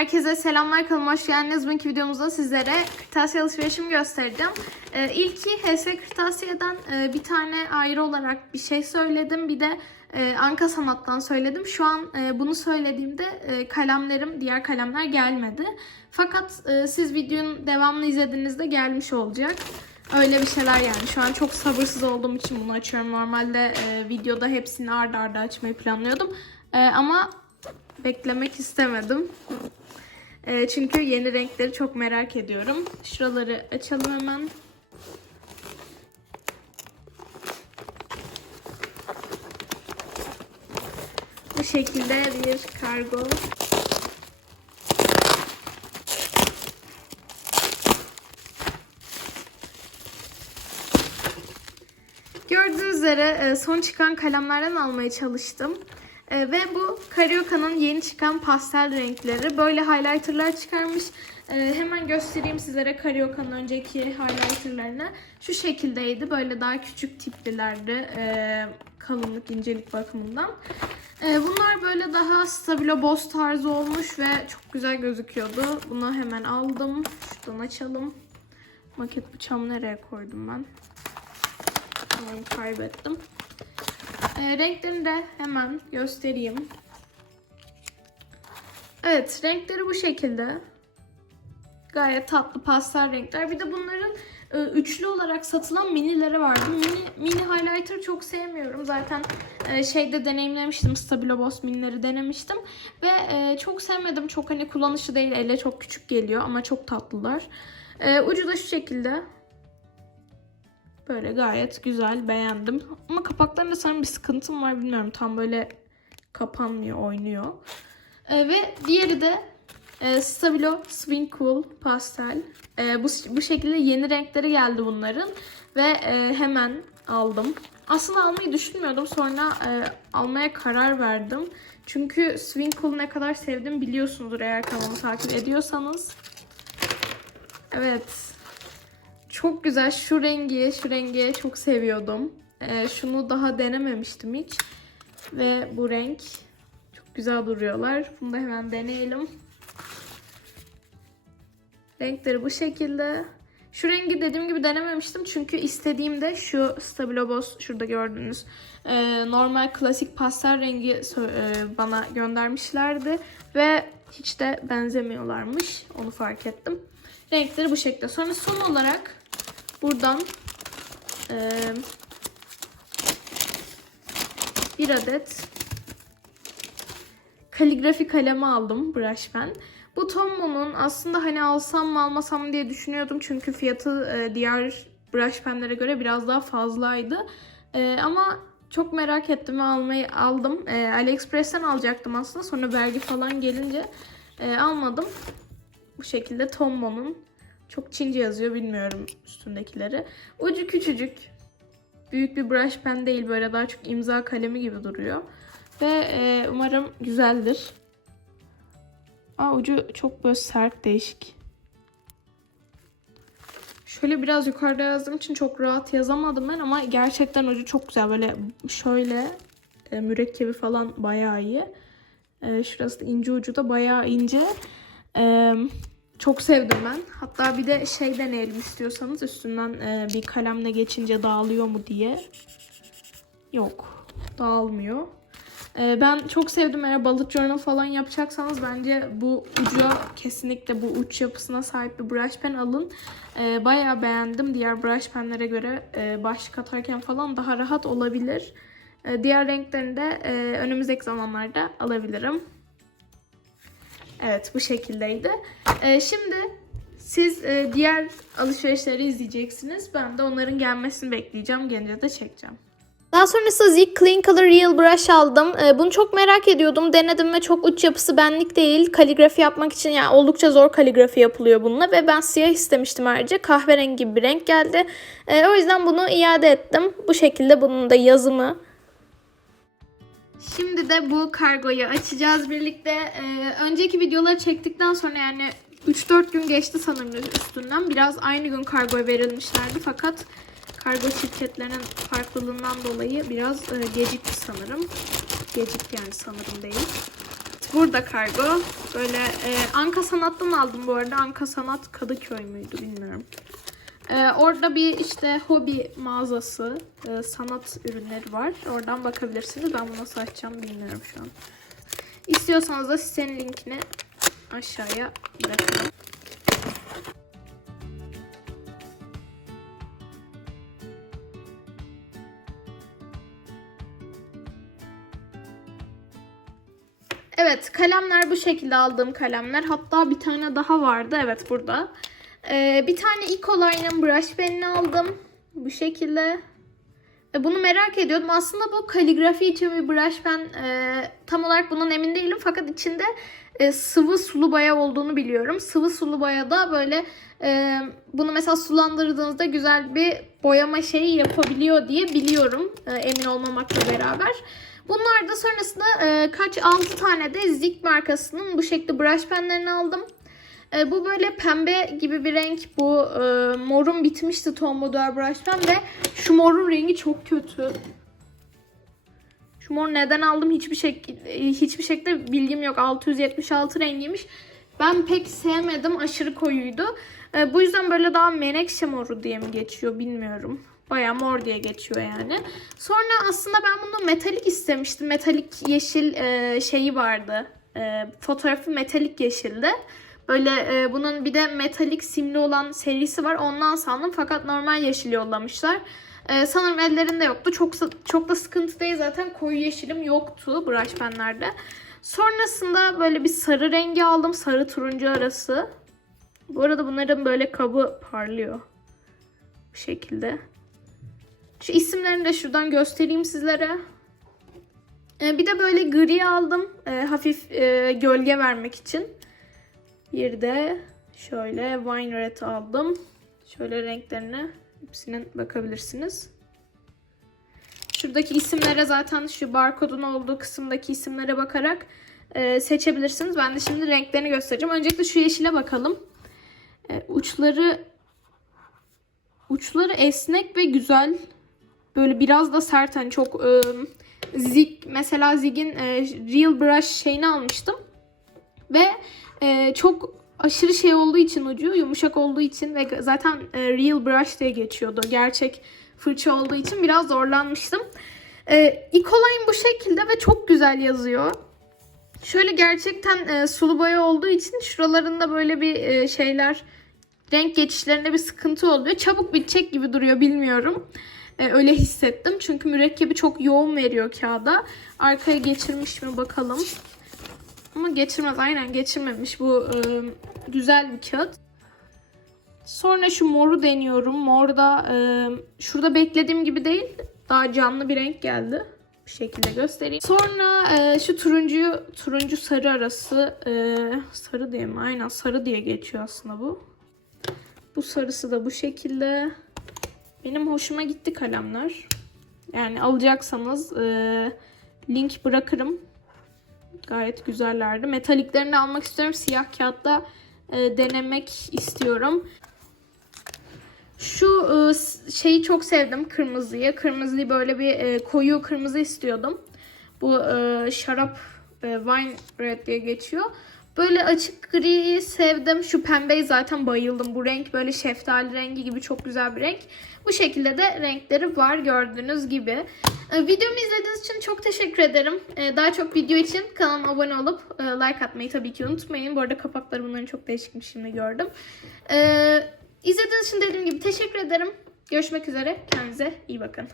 Herkese selamlar kanalıma hoş geldiniz. Bugünkü videomuzda sizlere kırtasiye alışverişimi göstereceğim. Ee, ilki HS Kırtasiye'den e, bir tane ayrı olarak bir şey söyledim. Bir de e, Anka Sanat'tan söyledim. Şu an e, bunu söylediğimde e, kalemlerim, diğer kalemler gelmedi. Fakat e, siz videonun devamını izlediğinizde gelmiş olacak. Öyle bir şeyler yani. Şu an çok sabırsız olduğum için bunu açıyorum. Normalde e, videoda hepsini arda arda açmayı planlıyordum. E, ama beklemek istemedim. E, çünkü yeni renkleri çok merak ediyorum. Şuraları açalım hemen. Bu şekilde bir kargo. Gördüğünüz üzere e, son çıkan kalemlerden almaya çalıştım. E, Ve bu Carioca'nın yeni çıkan pastel renkleri. Böyle highlighterlar çıkarmış. E, Hemen göstereyim sizlere Carioca'nın önceki highlighterlarını. Şu şekildeydi. Böyle daha küçük tiplilerdi. e, Kalınlık, incelik bakımından. E, Bunlar böyle daha stabilo boz tarzı olmuş ve çok güzel gözüküyordu. Bunu hemen aldım. Şuradan açalım. Maket bıçağımı nereye koydum ben? Tamam, kaybettim. E, renklerini de hemen göstereyim. Evet, renkleri bu şekilde. Gayet tatlı pastel renkler. Bir de bunların e, üçlü olarak satılan minileri vardı. Mini, mini highlighter çok sevmiyorum. Zaten e, şeyde deneyimlemiştim. Stabilo Boss minileri denemiştim. Ve e, çok sevmedim. Çok hani kullanışı değil. Elle çok küçük geliyor ama çok tatlılar. E, ucu da şu şekilde. Böyle gayet güzel beğendim. Ama kapaklarında sanırım bir sıkıntım var bilmiyorum. Tam böyle kapanmıyor, oynuyor. Ee, ve diğeri de e, Stabilo Swing Cool Pastel. E, bu, bu şekilde yeni renkleri geldi bunların. Ve e, hemen aldım. Aslında almayı düşünmüyordum. Sonra e, almaya karar verdim. Çünkü Swing Cool'u ne kadar sevdim biliyorsunuzdur eğer kanalımı takip ediyorsanız. Evet. Çok güzel. Şu rengi, şu rengi çok seviyordum. Ee, şunu daha denememiştim hiç. Ve bu renk çok güzel duruyorlar. Bunu da hemen deneyelim. Renkleri bu şekilde. Şu rengi dediğim gibi denememiştim çünkü istediğimde şu Stabilo Boss şurada gördüğünüz e, normal klasik pastel rengi e, bana göndermişlerdi ve hiç de benzemiyorlarmış. Onu fark ettim. Renkleri bu şekilde. Sonra son olarak buradan e, bir adet kaligrafi kalemi aldım brush pen. Bu Tommo'nun aslında hani alsam mı almasam mı diye düşünüyordum. Çünkü fiyatı e, diğer brush penlere göre biraz daha fazlaydı. E, ama çok merak ettim almayı aldım. E, AliExpress'ten alacaktım aslında. Sonra vergi falan gelince e, almadım. Bu şekilde Tommo'nun. Çok Çince yazıyor bilmiyorum üstündekileri. Ucu küçücük. Büyük bir brush pen değil böyle daha çok imza kalemi gibi duruyor. Ve e, umarım güzeldir. Aa, ucu çok böyle sert değişik. Şöyle biraz yukarıda yazdığım için çok rahat yazamadım ben ama gerçekten ucu çok güzel. Böyle şöyle e, mürekkebi falan bayağı iyi. E, şurası ince ucu da bayağı ince. E, çok sevdim ben. Hatta bir de şey deneyelim istiyorsanız üstünden e, bir kalemle geçince dağılıyor mu diye. Yok. Dağılmıyor. E, ben çok sevdim. Eğer bullet journal falan yapacaksanız bence bu uca kesinlikle bu uç yapısına sahip bir brush pen alın. E, bayağı beğendim. Diğer brush penlere göre e, başlık atarken falan daha rahat olabilir. E, diğer renklerini de e, önümüzdeki zamanlarda alabilirim. Evet bu şekildeydi. Ee, şimdi siz e, diğer alışverişleri izleyeceksiniz. Ben de onların gelmesini bekleyeceğim. Gelince de çekeceğim. Daha sonrasında Zik Clean Color Real Brush aldım. Ee, bunu çok merak ediyordum. Denedim ve çok uç yapısı benlik değil. Kaligrafi yapmak için yani oldukça zor kaligrafi yapılıyor bununla. Ve ben siyah istemiştim ayrıca. Kahverengi bir renk geldi. Ee, o yüzden bunu iade ettim. Bu şekilde bunun da yazımı. Şimdi de bu kargoyu açacağız birlikte. Ee, önceki videoları çektikten sonra yani 3-4 gün geçti sanırım üstünden. Biraz aynı gün kargoya verilmişlerdi fakat kargo şirketlerinin farklılığından dolayı biraz e, gecikti sanırım. Gecikti yani sanırım değil. burada kargo. Böyle e, Anka Sanat'tan aldım bu arada. Anka Sanat Kadıköy müydü bilmiyorum. E, orada bir işte hobi mağazası, e, sanat ürünleri var. Oradan bakabilirsiniz. Ben bunu nasıl açacağım bilmiyorum şu an. İstiyorsanız da sitenin linkini aşağıya bırakırım. Evet kalemler bu şekilde aldığım kalemler. Hatta bir tane daha vardı. Evet burada. Ee, bir tane Ecoline'ın brush penini aldım. Bu şekilde. Bunu merak ediyordum. Aslında bu kaligrafi için bir brush pen. e, tam olarak bunun emin değilim. Fakat içinde e, sıvı sulu boya olduğunu biliyorum. Sıvı sulu boya da böyle e, bunu mesela sulandırdığınızda güzel bir boyama şeyi yapabiliyor diye biliyorum. e, emin olmamakla beraber. Bunlar da sonrasında e, kaç 6 tane de Zig markasının bu şekilde brush penlerini aldım. E, bu böyle pembe gibi bir renk. Bu e, morun bitmişti Tom Model brush pen ve şu morun rengi çok kötü. Şu mor neden aldım hiçbir şekilde hiçbir şekilde bilgim yok. 676 rengiymiş. Ben pek sevmedim. Aşırı koyuydu. E, bu yüzden böyle daha menekşe moru diye mi geçiyor bilmiyorum. Baya mor diye geçiyor yani. Sonra aslında ben bunu metalik istemiştim. Metalik yeşil e, şeyi vardı. E, fotoğrafı metalik yeşilde. Böyle e, bunun bir de metalik simli olan serisi var. Ondan sandım fakat normal yeşil yollamışlar. E, sanırım ellerinde yoktu. Çok çok da sıkıntı değil zaten. Koyu yeşilim yoktu brush penlerde. Sonrasında böyle bir sarı rengi aldım. Sarı turuncu arası. Bu arada bunların böyle kabı parlıyor. Bu şekilde. Şu isimlerini de şuradan göstereyim sizlere. Ee, bir de böyle gri aldım. Ee, hafif e, gölge vermek için. Bir de şöyle wine red aldım. Şöyle renklerine hepsinin bakabilirsiniz. Şuradaki isimlere zaten şu barkodun olduğu kısımdaki isimlere bakarak e, seçebilirsiniz. Ben de şimdi renklerini göstereceğim. Öncelikle şu yeşile bakalım. E, uçları uçları esnek ve güzel. Böyle biraz da sert hani çok e, Zig mesela Zig'in e, Real Brush şeyini almıştım. Ve e, çok aşırı şey olduğu için ucu yumuşak olduğu için ve zaten e, Real Brush diye geçiyordu. Gerçek fırça olduğu için biraz zorlanmıştım. E, Ecoline bu şekilde ve çok güzel yazıyor. Şöyle gerçekten e, sulu boya olduğu için şuralarında böyle bir e, şeyler renk geçişlerinde bir sıkıntı oluyor. Çabuk bitecek gibi duruyor bilmiyorum. Ee, öyle hissettim. Çünkü mürekkebi çok yoğun veriyor kağıda. Arkaya geçirmiş mi bakalım. Ama geçirmez. Aynen geçirmemiş. Bu e, güzel bir kağıt. Sonra şu moru deniyorum. Mor da e, şurada beklediğim gibi değil. Daha canlı bir renk geldi. Bu şekilde göstereyim. Sonra e, şu turuncu turuncu sarı arası e, sarı diye mi? Aynen sarı diye geçiyor aslında bu. Bu sarısı da bu şekilde. Benim hoşuma gitti kalemler. Yani alacaksanız e, link bırakırım. Gayet güzellerdi. Metaliklerini almak istiyorum. Siyah kağıtta e, denemek istiyorum. Şu e, şeyi çok sevdim kırmızıyı. Kırmızıyı böyle bir e, koyu kırmızı istiyordum. Bu e, şarap e, wine red diye geçiyor. Böyle açık griyi sevdim. Şu pembeyi zaten bayıldım. Bu renk böyle şeftali rengi gibi çok güzel bir renk. Bu şekilde de renkleri var gördüğünüz gibi. Ee, videomu izlediğiniz için çok teşekkür ederim. Ee, daha çok video için kanalıma abone olup e, like atmayı tabii ki unutmayın. Bu arada kapakları bunların çok değişikmiş şimdi gördüm. Ee, izlediğiniz için dediğim gibi teşekkür ederim. Görüşmek üzere. Kendinize iyi bakın.